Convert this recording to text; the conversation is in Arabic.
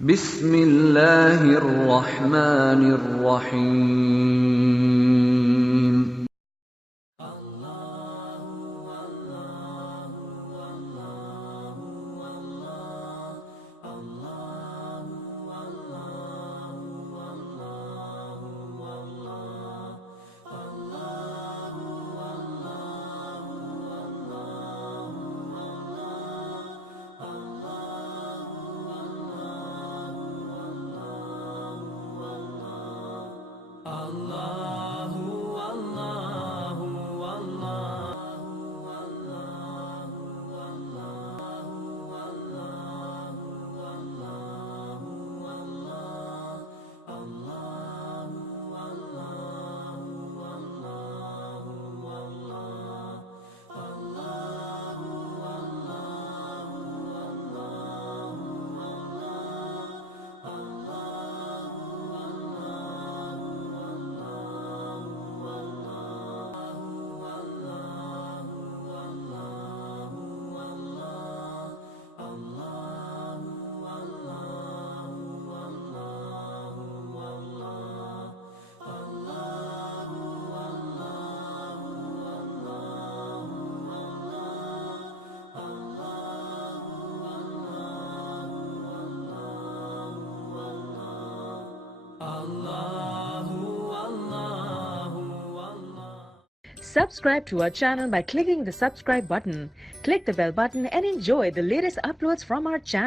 بسم الله الرحمن الرحيم. Subscribe to our channel by clicking the subscribe button. Click the bell button and enjoy the latest uploads from our channel.